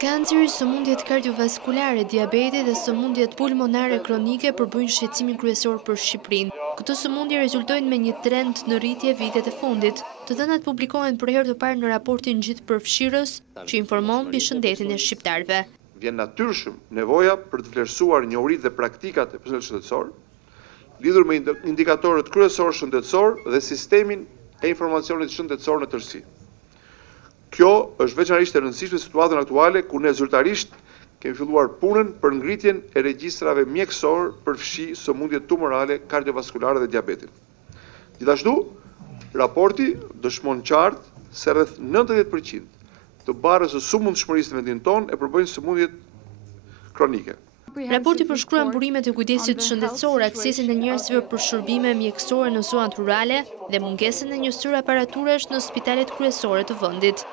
Kanceri, sëmundjet kardiovaskulare, diabeti dhe sëmundjet pulmonare kronike përbëjnë shqetësimin kryesor për Shqipërinë. Këto sëmundje rezultojnë me një trend në rritje vitet e fundit. Të dhënat publikohen për herë të parë në raportin gjithëpërfshirës që informon mbi shëndetin e shqiptarëve. Vjen natyrshëm nevoja për të vlerësuar njohuritë dhe praktikat e personelit shëndetësor, lidhur me indikatorët kryesorë shëndetësor dhe sistemin e informacionit shëndetësor në tërësi. Kjo është veçanërisht e rëndësishme në situatën aktuale ku ne zyrtarisht kemi filluar punën për ngritjen e regjistrave mjekësor për fshi sëmundjet tumorale, kardiovaskulare dhe diabetin. Gjithashtu, raporti dëshmon qartë se rreth 90% të barrës së sëmundshmërisë në vendin tonë e përbëjnë sëmundjet kronike. Raporti përshkruan burimet e kujdesit shëndetësor, aksesin e njerëzve për shërbime mjekësore në zonat rurale dhe mungesën e njësër aparaturash në spitalet kryesore të vendit.